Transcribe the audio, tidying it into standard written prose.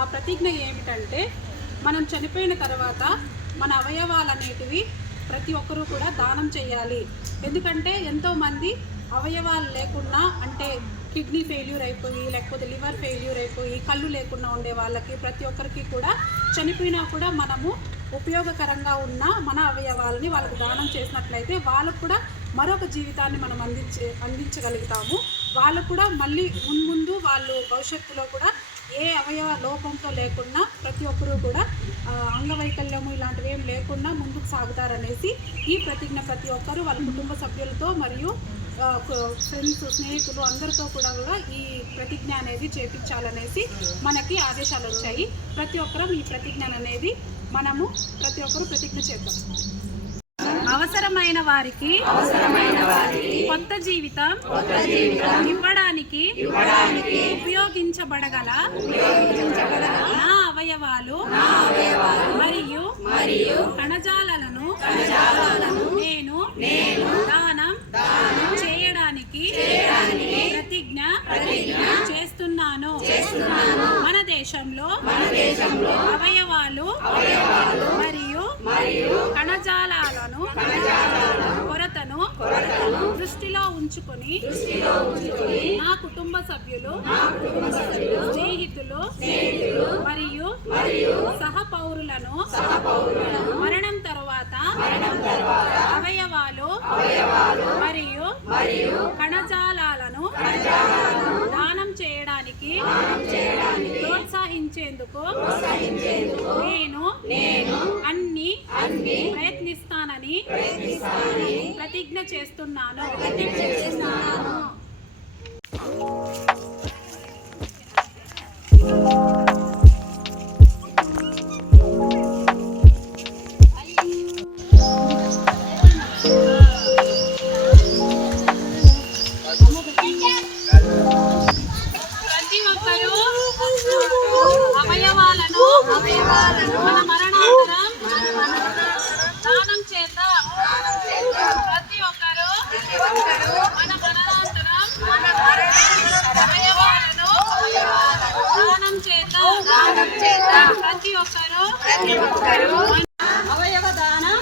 ఆ ప్రతిజ్ఞ ఏమిటంటే మనం చనిపోయిన తర్వాత మన అవయవాలు అనేటివి ప్రతి ఒక్కరూ కూడా దానం చేయాలి. ఎందుకంటే ఎంతోమంది అవయవాలు లేకుండా, అంటే కిడ్నీ ఫెయిల్యూర్ అయిపోయి, లేకపోతే లివర్ ఫెయిల్యూర్ అయిపోయి, కళ్ళు లేకుండా ఉండే వాళ్ళకి ప్రతి ఒక్కరికి కూడా చనిపోయినా కూడా మనము ఉపయోగకరంగా ఉన్న మన అవయవాలని వాళ్ళకు దానం చేసినట్లయితే వాళ్ళకు కూడా మరొక జీవితాన్ని మనం అందించగలుగుతాము. వాళ్ళు కూడా మళ్ళీ ముందు వాళ్ళు భవిష్యత్తులో కూడా ఏ అవయవ లోపంతో లేకుండా ప్రతి ఒక్కరూ కూడా అంగవైకల్యము ఇలాంటివి ఏం లేకుండా ముందుకు సాగుతారనేసి ఈ ప్రతిజ్ఞ ప్రతి ఒక్కరూ వాళ్ళ కుటుంబ సభ్యులతో మరియు ఫ్రెండ్స్, స్నేహితులు అందరితో కూడా ఈ ప్రతిజ్ఞ అనేది చేపించాలనేసి మనకి ఆదేశాలు వచ్చాయి. ప్రతి ఒక్కరం ఈ ప్రతిజ్ఞ అనేది మనము ప్రతి ఒక్కరూ ప్రతిజ్ఞ చేద్దాం. అవసరమైన వారికి కొత్త జీవితం ఇవ్వడానికి ఉపయోగించబడగల నా అవయవాలు మరియు కణజాలాలను నేను దానం చేయడానికి ప్రతిజ్ఞ చేస్తున్నాను. మన దేశంలో అవయవాలు మరియు కణజాలాలను కొరతను దృష్టిలో ఉంచుకొని నా కుటుంబ సభ్యులు, స్నేహితులు మరియు సహపౌరులను మరణం తర్వాత అవయవాలు మరియు కణజాలాలను దానం చేయడానికి ప్రోత్సహించేందుకు నేను అన్ని ప్రయత్నిస్తానని ప్రతిజ్ఞ చేస్తున్నాను. ప్రతి ఒక్కరూ అవయవాలను మన మరణానంతరం దానం చేద్దాం. ప్రతి ఒక్కరూ మన మరణానంతరం అవయవాలను దానం చేద్దాం. ప్రతి ఒక్కరూ అవయవ దానం